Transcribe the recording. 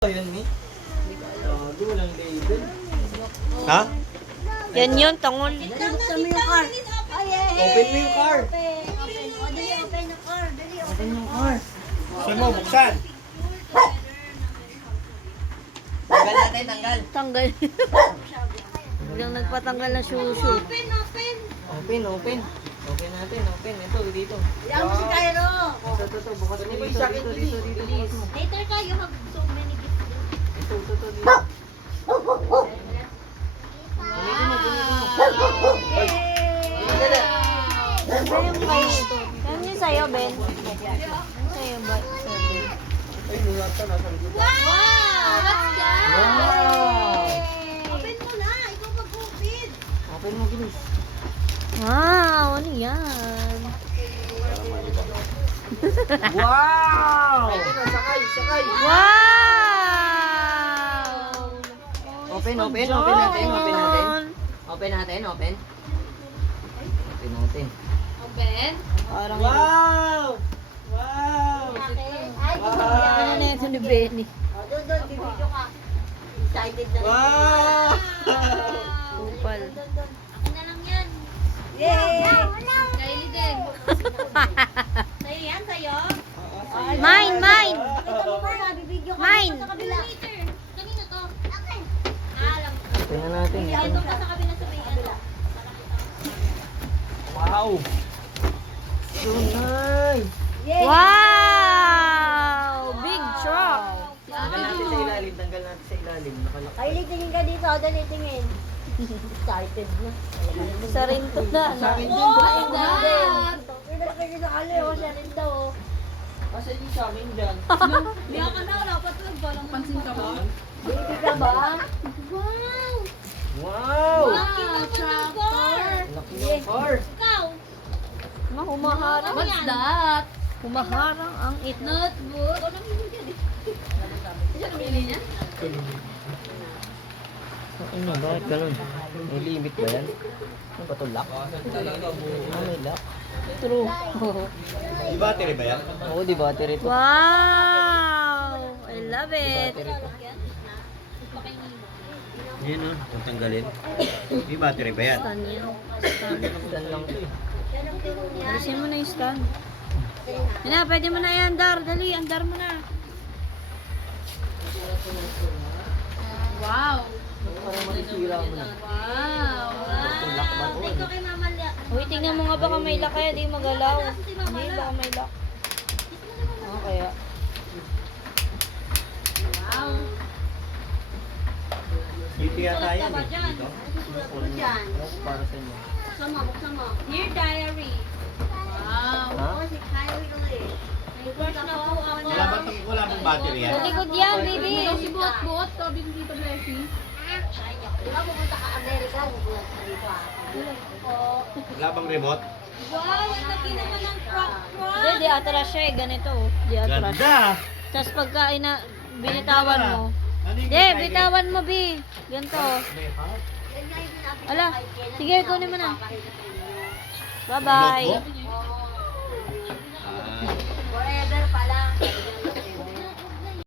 Ayan ni. Gago, walang label. Ha? Yan yun, tangol. Buksan mo yung car. Open mo yung car. Open yung car. Open yung car. Gusto mo, buksan. Tanggal natin, tanggal. Tanggal. Biglang nagpatanggal ng susu. Open, open. Open natin, open. Ito, dito. Yan mo si Cairo. Ito, bukas mo dito, dito, bukas mo. Later ka, you have so many gifts. Ito, dito. Bulitin mo, bulitin mo. Yan yung sa'yo, Ben. Yan sa'yo, ba? Ay, nulat ka, nasa likod. Wow! What's that? Wow! Open mo na. Ikaw mag-open. Open mo, bilis. Wow, ano yan? Wow! Sakay, sakay. Wow! Open, open, open natin, open natin. Open natin, open. Open natin. Open? Parang Wow! Wow! Ay, ano na ito ni Benny? doon, bibidyo ka. Excited na rin. Wow! Kupal. Ako na lang yan. Yay! Kylie din. Sa'yo yan, sa'yo? Mine, mine! Ito mo ba, bibidyo ka Mine. dito sa kabila. Kanino to? Akin. Alam ko. Tingnan natin. Ito ka sa kabila sa may kabila. Wow! So nice! Yay! Wow! Big truck! Tanggal natin sa ilalim, tanggal natin sa ilalim. Nakalak. Kylie, tingin ka dito. Dali, tingin. Excited na. Isa rin to na. Sa akin din. Oh my God! Pinagpagin sa kali, oh. Siya rin daw, oh. Kasi di sa akin dyan. Hindi ako na, dapat nagbalang pansin ka ba? Baby ka ba? Wow! Wow! Laki naman ng car! Laki ng car. Ikaw! Humaharang. What's that? Humaharang ang it. Notebook? Ano naman yun? Siya namili niya? Ano, bakit ganun? May limit ba yan? Ano ba ito, lock? May lock? True. Di battery ba yan? Oo, di battery ito. Wow! I love it. Battery ito. Yan o, kung tanggalin. Di battery ba yan? Stand yan. Stand. Stand lang ito eh. Alisin mo na yung stand. Yan na, pwede mo na i-andar. Dali, andar mo na. Wow! Parang masisira mo na. Wow! Lock ba ito? Thank you kay Mama Lia. Uy, tingnan mo nga baka may lock kaya di magalaw. Hindi, baka may lock. Kaya. Wow! Dito yata Sulat ka yan ba eh. dyan? Dito. Sulat mo dyan. Para sa inyo. Buksan mo, buksan mo. Dear Diary. Wow! Ha? Oh, si Kylie ulit. May birth na po ako. Wala bang battery yan? Sa likod yan, baby. Si Buot-Buot, sabi ni Tito Blessy. Di ba pupunta ka Amerika? Bubulat ka dito ah. Wala bang remote? Wow! Ang laki naman ng truck. Hindi, di atras siya eh. Ganito. Oh. Di atras. Ganda! Tapos pagka binitawan mo. Ano yung Hindi, design? bitawan mo, Bi. Ganito. Ala, sige, kunin mo na. Bye-bye. Notebook? Ah. Forever pala.